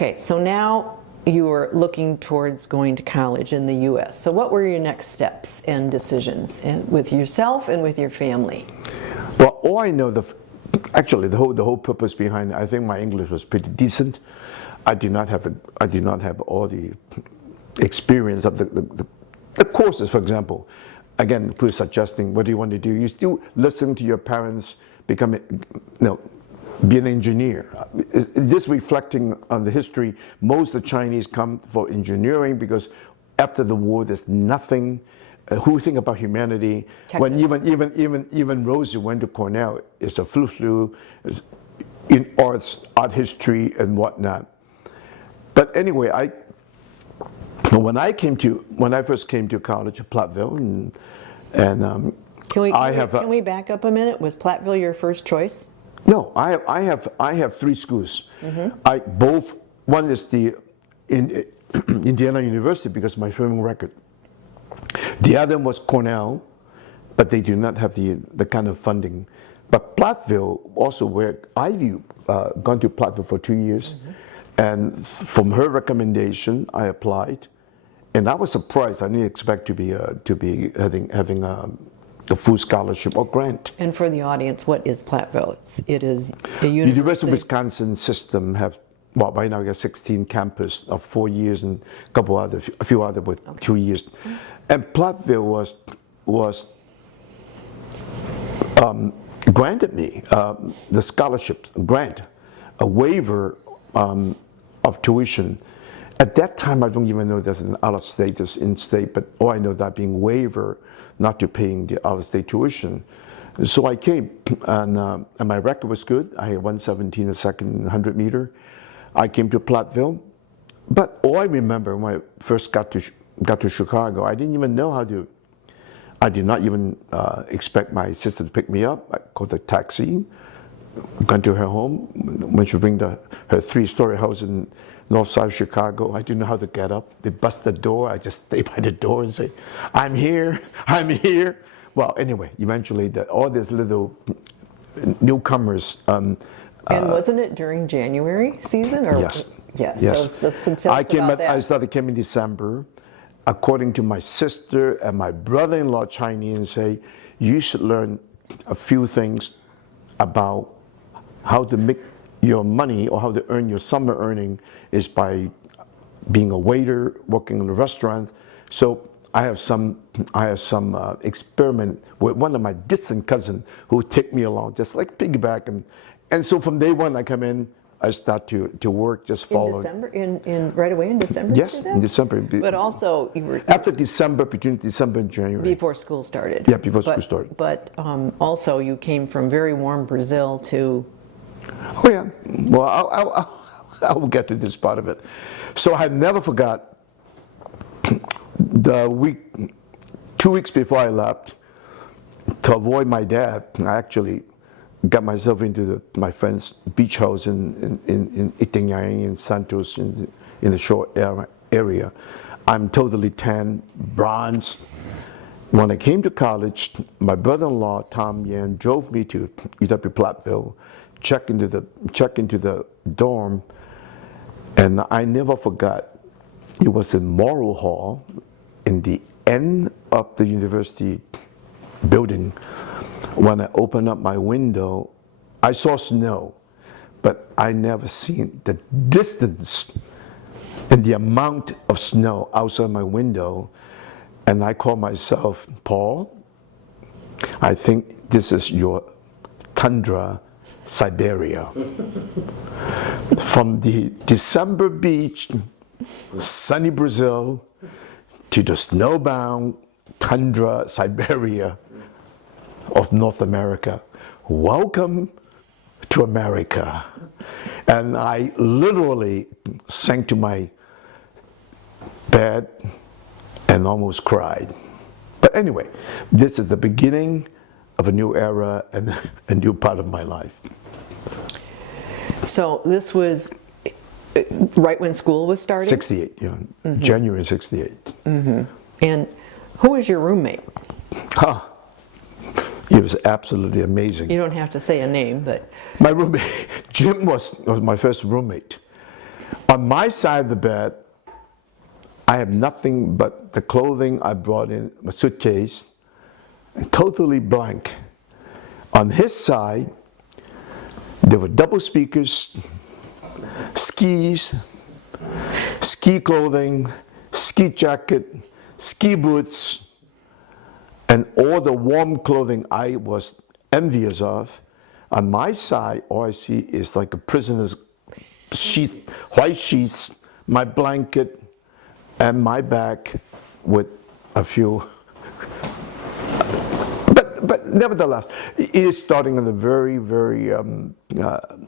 Okay, so now you were looking towards going to college in the U.S. So what were your next steps and decisions with yourself and with your family? Well, all I know, actually the whole purpose behind it, I think my English was pretty decent. I did not have all the experience of the courses, for example. Again, who's suggesting what do you want to do? You still listen to your parents, be an engineer. This reflecting on the history, most of the Chinese come for engineering because after the war there's nothing. Who think about humanity? When even Rosie went to Cornell, it's a flu in art history and whatnot. But anyway, when I first came to college at Platteville, and can we back up a minute? Was Platteville your first choice? No, I have three schools. Mm-hmm. One is the Indiana University because of my swimming record. The other was Cornell, but they do not have the kind of funding. But Platteville, also where I've gone to Platteville for 2 years, mm-hmm. and from her recommendation, I applied, and I was surprised. I didn't expect to be having a full scholarship or grant. And for the audience, what is Platteville? It is a university. University of Wisconsin system have, well, right now we got 16 campus of 4 years and a few other with 2 years. And Platteville was granted me the scholarship grant, a waiver of tuition. At that time, I don't even know there's an out-of-state, there's in-state, but all I know that being waiver, not to paying the out-of-state tuition. So I came, and my record was good. I had 1:17 a second, 100 meter. I came to Platteville, but all I remember when I first got to Chicago, I didn't even know how to. I did not even expect my sister to pick me up. I called a taxi, went to her home. When she bring her 3-story house in north side Chicago, I didn't know how to get up. They bust the door. I just stay by the door and say, "I'm here, I'm here." Well, anyway, eventually, all these little newcomers. And wasn't it during January season? Or? Yes. Yes. Yes. So I came in December. According to my sister and my brother-in-law Chinese, say you should learn a few things about how to make your money or how to earn your summer earning is by being a waiter, working in a restaurant. So I have some experiment with one of my distant cousins who would take me along, just like piggyback, and so from day one I come in, I start to work, just follow. In December, right away in December. Yes, in December. But also you were after December, between December and January. Before school started. Yeah, before school started. But also you came from very warm Brazil to. Oh yeah. Well, I will get to this part of it. So I never forgot the week, 2 weeks before I left, to avoid my dad, I actually got myself into my friend's beach house in Yijing in Santos in the shore area. I'm totally tan, bronzed. When I came to college, my brother-in-law Tom Yan drove me to UW Platteville, check into the dorm, and I never forgot. It was in Morrow Hall, in the end of the university building. When I opened up my window, I saw snow, but I never seen the distance and the amount of snow outside my window. And I call myself, Paul, I think this is your tundra Siberia. From the December beach, sunny Brazil, to the snowbound tundra Siberia of North America. Welcome to America. And I literally sank to my bed and almost cried. But anyway, this is the beginning of a new era and a new part of my life. So this was right when school was starting? 68, yeah. Mm-hmm. January 68. Mm-hmm. And who was your roommate? It was absolutely amazing. You don't have to say a name, but... My roommate, Jim was my first roommate. On my side of the bed, I have nothing but the clothing I brought in my suitcase, totally blank. On his side, there were double speakers, skis, ski clothing, ski jacket, ski boots, and all the warm clothing I was envious of. On my side, all I see is like a prisoner's sheet, white sheets, my blanket, and my bag with a few. But nevertheless, it is starting in the very, very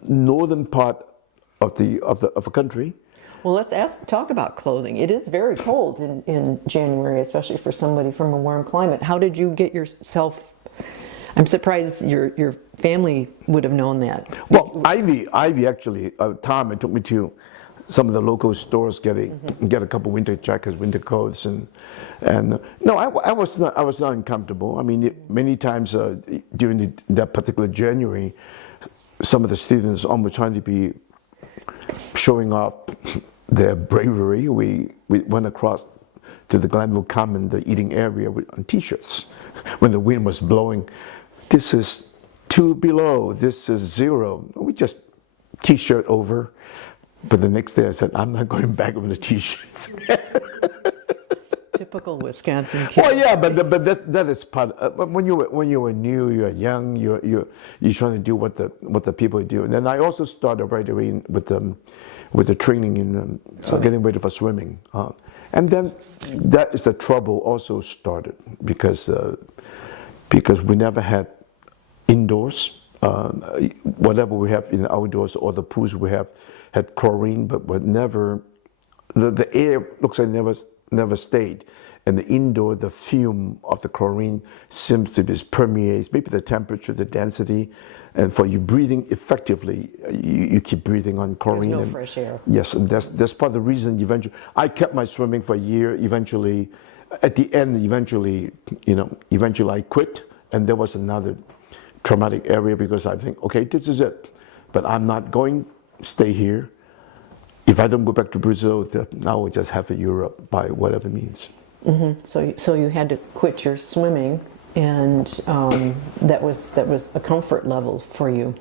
northern part of the country. Well, let's talk about clothing. It is very cold in January, especially for somebody from a warm climate. How did you get yourself? I'm surprised your family would have known that. Well, Ivy actually, Tom, it took me to some of the local stores get a couple winter jackets, winter coats, and no, I was not uncomfortable. I mean, many times during that particular January, some of the students almost trying to be showing off their bravery. We went across to the Glanville Common, the eating area, on T-shirts when the wind was blowing. This is 2 below. This is 0. We just T-shirt over. But the next day I said, I'm not going back with the T-shirts. Typical Wisconsin kid. Well, yeah, but that is part. When you were new, you're young, you're trying to do what the people do. And then I also started right away with the training in getting ready for swimming. And then that is the trouble also started because we never had indoors. Whatever we have in the outdoors or the pools we have had chlorine, but never, the air looks like never stayed. And the indoor, the fume of the chlorine seems to be permeates, maybe the temperature, the density, and for you breathing effectively, you keep breathing on chlorine. There's no fresh air. Yes, and that's part of the reason eventually, I kept my swimming for a year, eventually, at the end, eventually I quit, and there was another traumatic area because I think, okay, this is it, but I'm not going to stay here. If I don't go back to Brazil, then I will just have a Europe by whatever means. Mm-hmm. So you had to quit your swimming, and that was a comfort level for you.